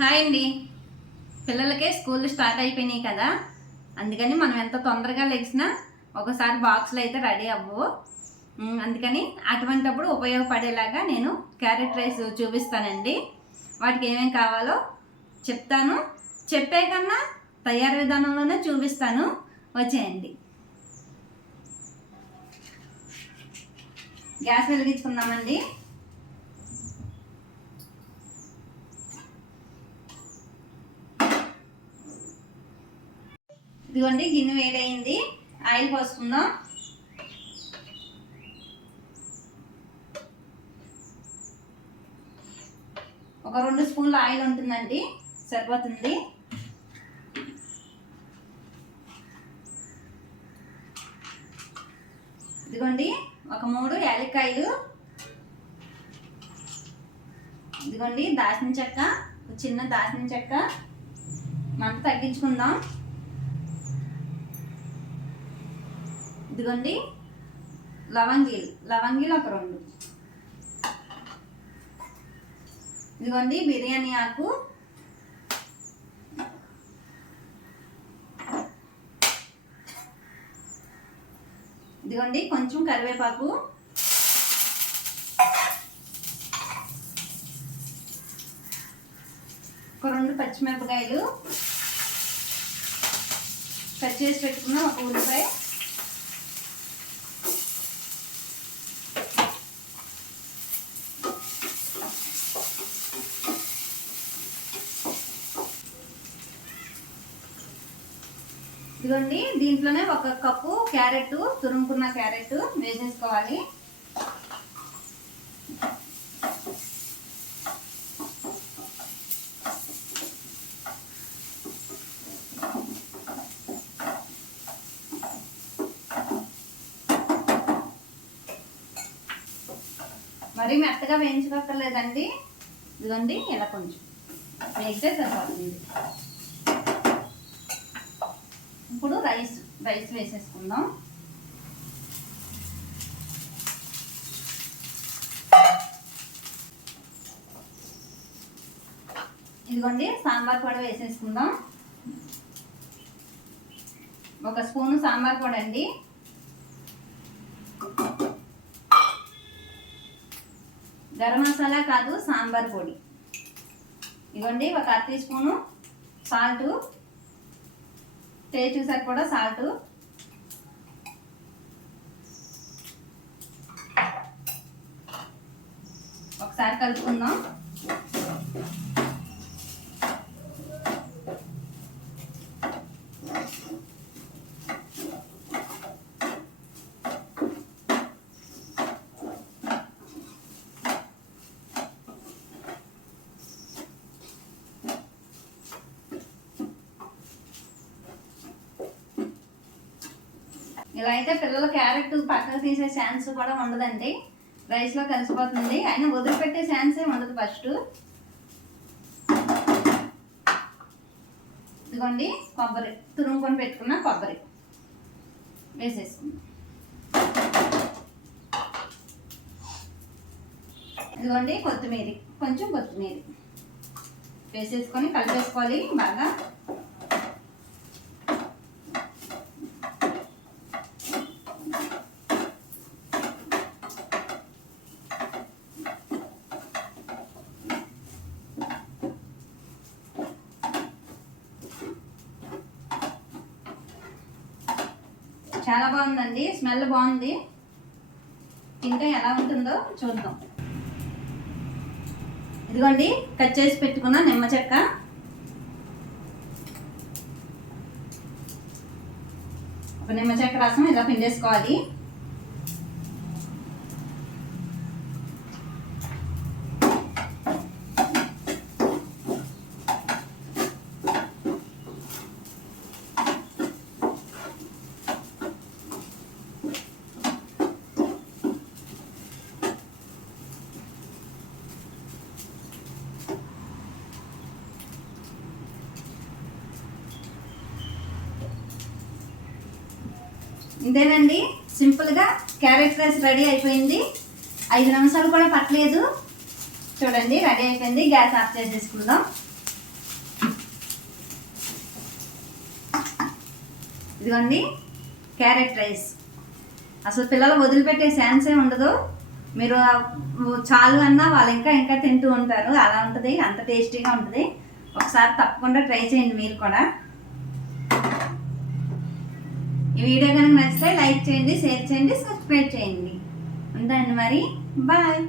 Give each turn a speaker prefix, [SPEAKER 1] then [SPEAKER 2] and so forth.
[SPEAKER 1] Hi అండి. పిల్లలకే school start అయిపోయినాయి కదా. అందుకని మనం ఎంత తొందరగా లెగిసినా ఒకసారి బాక్స్లో అయితే రెడీ అవ్వవు అందుకని అటువంటప్పుడు ఉపయోగపడేలాగా నేను క్యారెట్ రైస్ చూపిస్తానండి. వాటికి ఏమేమి కావాలో చెప్తాను. చెప్పే కన్నా తయారు విధానంలోనే చూపిస్తాను. వచ్చేయండి. గ్యాస్ వెలిగించుకుందామండి. ఇదిగోండి గిన్నె వేడైంది ఆయిల్ పోసుకుందాం. ఒక రెండు స్పూన్ల ఆయిల్ ఉంటుందండి సరిపోతుంది. ఇదిగోండి ఒక మూడు యాలక్కాయలు. ఇదిగోండి దాచిన చెక్క చిన్న దాచిన చెక్క. మంట తగ్గించుకుందాం. ఇదిగోండి లవంగీలు. లవంగీలు ఒక రెండు. ఇదిగోండి బిర్యానీ ఆకు. ఇదిగోండి కొంచెం కరివేపాకు. ఒక రెండు పచ్చిమిరపకాయలు. కట్ చేసి పెట్టుకున్న ఒక ఉల్లిపాయ. ఇదిగోండి దీంట్లోనే ఒక కప్పు క్యారెట్ తురుముకున్న క్యారెట్ వేసేసుకోవాలి. మరీ మెత్తగా వేయించుకోక్కర్లేదండి ఇదిగోండి ఇలా కొంచెం వేస్తే సరిపోతుంది. ఇప్పుడు రైస్ రైస్ వేసేసుకుందాం. ఇదిగోండి సాంబార్ పొడి వేసేసుకుందాం. ఒక స్పూను సాంబార్ పొడి అండి. గరం మసాలా కాదు సాంబార్ పొడి. ఇదిగోండి ఒక అర టీ స్పూను సాల్ట్. టేస్ట్ చూసాక కూడా సాల్ట్. ఒకసారి కలుపుకుందాం. ఇలా అయితే పిల్లలు క్యారెట్ పక్కన తీసే ఛాన్స్ కూడా ఉండదండి. రైస్లో కలిసిపోతుంది. అయినా వదిలిపెట్టే ఛాన్సే ఉండదు ఫస్ట్ ఇదిగోండి కొబ్బరి. తురుముకొని పెట్టుకున్న కొబ్బరి. వేసేసుకుందాం. ఇదిగోండి కొత్తిమీర. కొంచెం కొత్తిమీర. వేసేసుకొని కలిపేసుకోవాలి. బాగా చాలా బాగుందండి. స్మెల్ బాగుంది. ఇంకా ఎలా ఉంటుందో చూద్దాం. ఇదిగోండి కట్ చేసి పెట్టుకున్న నిమ్మ చెక్క. ఒక నిమ్మ చెక్క రసం ఇలా పిండేసుకోవాలి. ఇంతేనండి సింపుల్గా క్యారెట్ రైస్ రెడీ అయిపోయింది. ఐదు నిమిషాలు కూడా పట్టలేదు. చూడండి రెడీ అయిపోయింది. గ్యాస్ ఆఫ్ చేసేసుకుందాం. ఇదిగోండి క్యారెట్ రైస్ అసలు పిల్లలు వదిలిపెట్టే ఛాన్సే ఉండదు. మీరు చాలు అన్నా వాళ్ళు ఇంకా ఇంకా తింటూ ఉంటారు. అలా ఉంటుంది అంత టేస్టీగా ఉంటుంది. ఒకసారి తప్పకుండా ట్రై చేయండి మీరు కూడా. ఈ వీడియో కనుక నచ్చితే లైక్ చేయండి షేర్ చేయండి సబ్స్క్రైబ్ చేయండి. ఉంటాను మరి. బాయ్.